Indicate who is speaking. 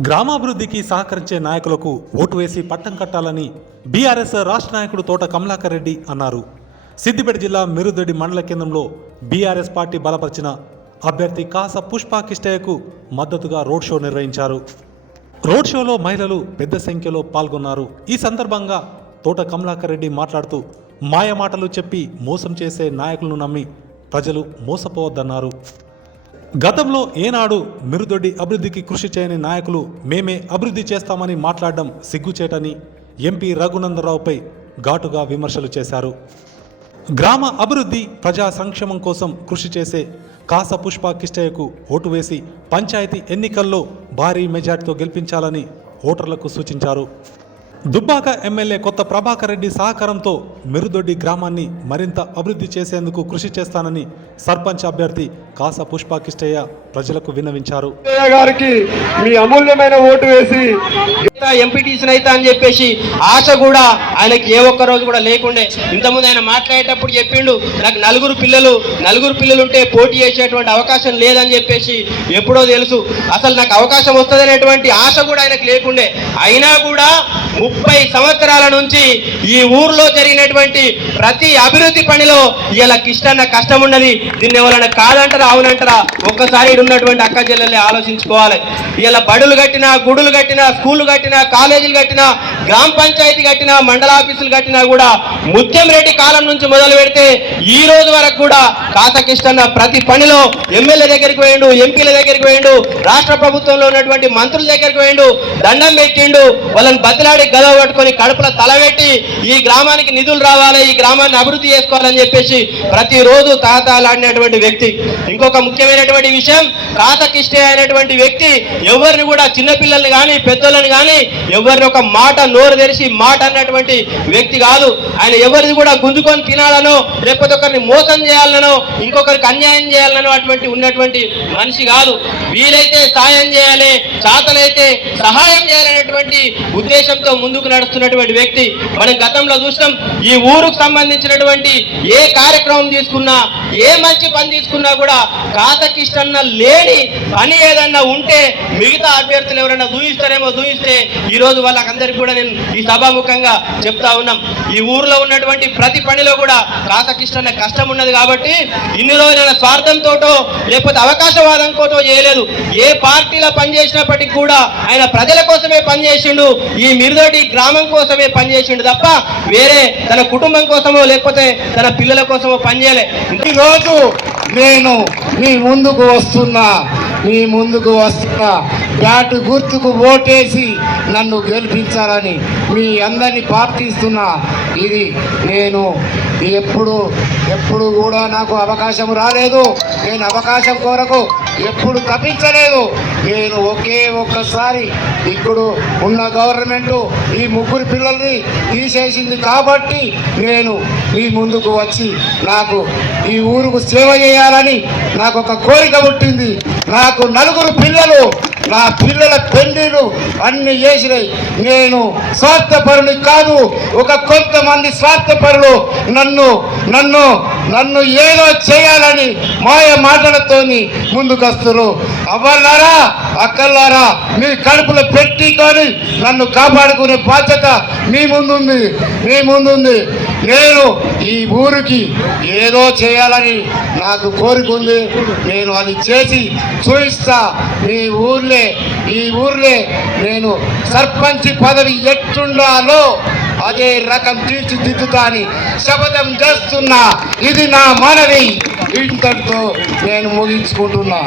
Speaker 1: గ్రామాభివృద్ధికి సహకరించే నాయకులకు ఓటు వేసి పట్టం కట్టాలని బీఆర్ఎస్ రాష్ట్ర నాయకుడు తోట కమలాకర్ రెడ్డి అన్నారు. సిద్దిపేట జిల్లా మిరుదొడి మండల కేంద్రంలో బీఆర్ఎస్ పార్టీ బలపరిచిన అభ్యర్థి కాస పుష్ప కిష్టయ్యకు మద్దతుగా రోడ్ షో నిర్వహించారు. రోడ్ షోలో మహిళలు పెద్ద సంఖ్యలో పాల్గొన్నారు. ఈ సందర్భంగా తోట కమలాకర్ రెడ్డి మాట్లాడుతూ మాయ మాటలు చెప్పి మోసం చేసే నాయకులను నమ్మి ప్రజలు మోసపోవద్దన్నారు. గతంలో ఏనాడు మిరుదొడ్డి అభివృద్ధికి కృషి చేయని నాయకులు మేమే అభివృద్ధి చేస్తామని మాట్లాడడం సిగ్గుచేటని ఎంపీ రఘునందరావుపై ఘాటుగా విమర్శలు చేశారు. గ్రామ అభివృద్ధి ప్రజా సంక్షేమం కోసం కృషి చేసే కాస పుష్ప కిష్టయ్యకు ఓటు వేసి పంచాయతీ ఎన్నికల్లో భారీ మెజార్టీతో గెలిపించాలని ఓటర్లకు సూచించారు. దుబ్బాక ఎమ్మెల్యే కొత్త ప్రభాకర్ రెడ్డి సహకారంతో మిరుదొడ్డి గ్రామాన్ని మరింత అభివృద్ధి చేసేందుకు కృషి చేస్తానని సర్పంచ్ అభ్యర్థి కాస పుష్ప కిష్టయ్య ప్రజలకు విన్నవించారు.
Speaker 2: గారికి మీ అమూల్యమైన ఓటు వేసి
Speaker 3: ఎంపీటీసీ అయితే అని చెప్పేసి ఆశ కూడా ఆయనకి ఏ ఒక్క రోజు కూడా లేకుండే. ఇంతకుముందు ఆయన మాట్లాడేటప్పుడు చెప్పిండు నాకు నలుగురు పిల్లలు నలుగురు పిల్లలు ఉంటే పోటీ చేసేటువంటి అవకాశం లేదని చెప్పేసి ఎప్పుడో తెలుసు. అసలు నాకు అవకాశం వస్తుందనేటువంటి ఆశ కూడా ఆయనకు లేకుండే. అయినా కూడా ముప్పై సంవత్సరాల నుంచి ఈ ఊర్లో జరిగినటువంటి ప్రతి అభివృద్ధి పనిలో ఇలా కిష్టన్న కష్టం ఉన్నది దీన్ని ఎవరైనా కాదంటారా అవునంటారా? ఒక్కసారి ఉన్నటువంటి అక్క చెల్లెల్ని ఆలోచించుకోవాలి. ఇలా బడులు కట్టినా గుడులు కట్టినా స్కూళ్ళు కట్టినా కాలేజీలు కట్టినా గ్రామ పంచాయతీ కట్టినా మండల ఆఫీసులు కట్టినా కూడా ముత్యం రెడ్డి కాలం నుంచి మొదలు పెడితే ఈ రోజు వరకు కూడా కాసకిష్టన్న ప్రతి పనిలో ఎమ్మెల్యే దగ్గరికి పోయిండు ఎంపీల దగ్గరికి పోయిండు రాష్ట్ర ప్రభుత్వంలో ఉన్నటువంటి మంత్రుల దగ్గరికి పోయిండు దండం పెట్టిండు వాళ్ళని బతిలాడి గదవ పట్టుకొని కడుపులో తలబెట్టి ఈ గ్రామానికి నిధులు రావాలి ఈ గ్రామాన్ని అభివృద్ధి చేసుకోవాలని చెప్పేసి ప్రతిరోజు తాతాలాడినటువంటి వ్యక్తి. ఇంకొక ముఖ్యమైనటువంటి విషయం కాతకిష్టే అయినటువంటి వ్యక్తి ఎవరిని కూడా చిన్నపిల్లల్ని కానీ పెద్దలను కానీ ఎవరిని ఒక మాట నోరు తెరిచి మాట అన్నటువంటి వ్యక్తి కాదు. ఆయన ఎవరిని కూడా గుంజుకొని తినాలనో లేకపోతే ఒకరిని మోసం చేయాలనో ఇంకొకరికి అన్యాయం చేయాలనో అటువంటి ఉన్నటువంటి మనిషి కాదు. వీలైతే సాయం చేయాలి చాతనైతే సహాయం చేయాలనేటువంటి ఉద్దేశంతో ముందు ముందుకు నడుస్తున్నటువంటి వ్యక్తి మనం గతంలో చూసినాం ఈ ఊరుకు సంబంధించినటువంటి ఏ కార్యక్రమం తీసుకున్నా ఏ మంచి పని తీసుకున్నా కూడా కాతకిష్టన్న లేని పని ఏదన్నా ఉంటే మిగతా అభ్యర్థులు ఎవరైనా దూయిస్తారేమో దూయిస్తే ఈ రోజు వాళ్ళకందరికీ కూడా నేను ఈ సభాముఖంగా చెప్తా ఉన్నాం. ఈ ఊర్లో ఉన్నటువంటి ప్రతి పనిలో కూడా కాతకిష్టన్న కష్టం ఉన్నది కాబట్టి ఇన్ని రోజులైన స్వార్థంతోటో లేకపోతే అవకాశవాదం కోటో చేయలేదు. ఏ పార్టీలో పనిచేసినప్పటికీ కూడా ఆయన ప్రజల కోసమే పనిచేసిండు. ఈ మిరుదొడ్డి గ్రామం కోసమే పనిచేసిండు తప్ప వేరే తన కుటుంబం కోసమో లేకపోతే తన పిల్లల కోసమో పనిచేయలే
Speaker 4: ఈరోజు నేను మీ ముందుకు వస్తున్నా మీ ముందుకు వస్తున్నా. బ్యాటు గుర్తుకు ఓటేసి నన్ను గెలిపించాలని మీ అందరినీ ప్రార్థిస్తున్నా. ఇది నేను ఎప్పుడు ఎప్పుడు కూడా నాకు అవకాశం రాలేదు. నేను అవకాశం కొరకు ఎప్పుడు తప్పించలేదు. నేను ఒకే ఒక్కసారి ఇప్పుడు ఉన్న గవర్నమెంట్ ఈ ముగ్గురు పిల్లల్ని తీసేసింది కాబట్టి నేను మీ ముందుకు వచ్చి నాకు ఈ ఊరుకు సేవ చేయాలని నాకు ఒక కోరిక పుట్టింది. నాకు నలుగురు పిల్లలు నా పిల్లల పెళ్ళిలు అన్ని చేసినాయి. నేను స్వార్థపరుని కాదు ఒక కొంతమంది స్వార్థపరులు నన్ను నన్ను నన్ను ఏదో చేయాలని మాయ మాటలతోని ముందుకొస్తారు. అవ్వలారా అక్కలారా మీ కడుపులో కానీ నన్ను కాపాడుకునే బాధ్యత మీ ముందుంది మీ ముందుంది. నేను ఈ ఊరికి ఏదో చేయాలని నాకు కోరిక ఉంది నేను అది చేసి చూపిస్తా మీ ఊర్లే ఈ ఊర్లే నేను సర్పంచ్ పదవి ఎట్టుండాలో అదే రకం తీర్చిదిద్దుతాని శపథం చేస్తున్నా. ఇది నా మనవి. ఇంతటితో నేను ముగించుకుంటున్నా.